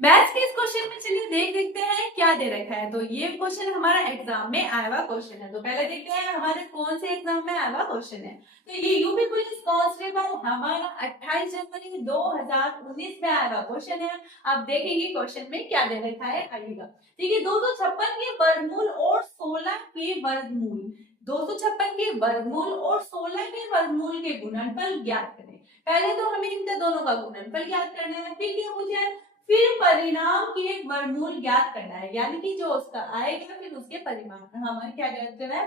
Maths के इस question में चलिए देखते हैं क्या दे रखा है। तो ये क्वेश्चन हमारा एग्जाम में आया हुआ क्वेश्चन है। तो पहले देखते हैं हमारे कौन से एग्जाम में आया हुआ क्वेश्चन है। तो ये यूपी पुलिस कांस्टेबल हमारा 28 जनवरी 2019 में आया हुआ क्वेश्चन है। अब देखेंगे क्वेश्चन में क्या दे रखा है, आइएगा। ठीक है, 256 के वर्गमूल और 16 के वर्गमूल, 256 के वर्गमूल और 16 के वर्गमूल के गुणनफल ज्ञात करें। पहले तो हमें इनके दोनों का गुणनफल ज्ञात करना है, फिर क्या पूछा है, फिर परिणाम के वर्गमूल ज्ञात करना है, यानी कि जो उसका आएगा फिर उसके परिमाण हमें क्या ज्ञात करना है,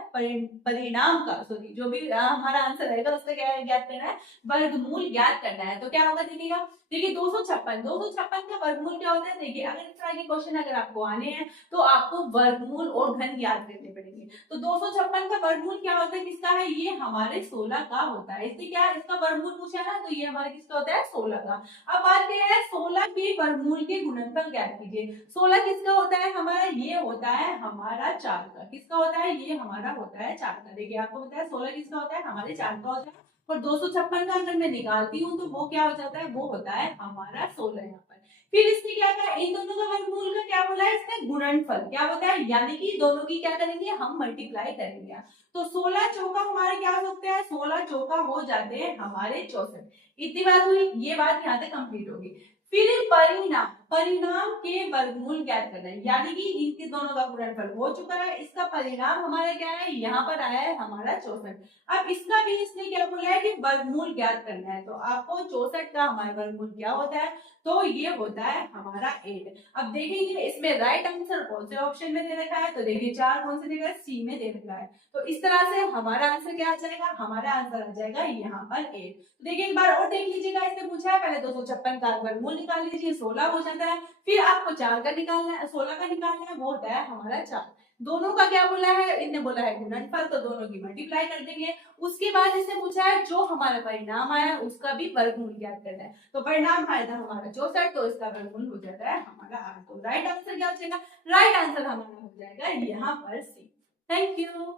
परिणाम का सॉरी जो भी हमारा आंसर आएगा उसका क्या ज्ञात करना है, वर्गमूल ज्ञात करना है। तो क्या होगा देखिएगा, देखिए 256 का वर्गमूल क्या होता है। देखिए अगर इस तरह के क्वेश्चन अगर आपको आने हैं तो आपको वर्गमूल और घन याद करने पड़ेंगे। तो 256 का वर्गमूल क्या होता है, किसका है, ये हमारे 16 का होता है। इससे क्या इसका वर्गमूल पूछा है ना, तो ये हमारे किसका होता है, 16 का। अब बात क्या है, 16 के वर्गमूल के गुणनफल ज्ञात कीजिए। 16 किसका होता है हमारा, ये होता है हमारा 4 का। किसका होता है, ये हमारा होता है 4 का। देखिए आपको पता है 16 किसका होता है, हमारे 4 का होता है। और 256 का अगर मैं निकालती हूँ तो वो क्या हो जाता है, वो होता है हमारा 16 यहाँ पर। फिर इसने क्या कहा, इन दोनों का वर्गमूल का क्या बोला है, इसने गुणनफल क्या होता है, यानी कि दोनों की क्या करेंगे, हम मल्टीप्लाई करेंगे। तो 16 चौका हमारे क्या हो सकते हैं, 16 चौका हो जाते हैं हमारे 64। इतनी बात हुई, ये बात यहाँ तक कंप्लीट होगी। फिर परिणाम, परिणाम के वर्गमूल ज्ञात करना है, यानी कि इनके दोनों का गुणनफल हो चुका है, इसका परिणाम हमारा क्या है, यहाँ पर आया है हमारा 64। अब इसका भी इसने क्या बोला है कि वर्गमूल ज्ञात करना है। तो आपको 64 का हमारा वर्गमूल क्या होता है, तो ये होता है हमारा 8। अब देखेंगे इसमें राइट आंसर कौन से ऑप्शन में दे रखा है। तो देखिए 4 कौन से दे रखा है, सी में दे रखा है। तो इस तरह से हमारा आंसर क्या आ जाएगा, हमारा आंसर आ जाएगा यहाँ पर 8। तो देखिए एक बार और देख लीजिएगा, इसने पूछा है पहले 256 का वर्गमूल निकाल लीजिए, 16 हो जाता है। फिर आपको 4 का निकालना है, 16 का निकालना है, वो होता है हमारा 4। दोनों का क्या बोला है, इनने बोला है गुणनफल, तो दोनों की मल्टीप्लाई कर देंगे। उसके बाद इसने पूछा है जो हमारा परिणाम आया उसका भी वर्गमूल ज्ञात करना है। तो परिणाम आया था हमारा 64, तो इसका वर्गमूल हो जाता है हमारा 8। तो राइट आंसर क्या हो जाएगा, राइट आंसर हमारा हो जाएगा यहाँ पर सी। Thank you.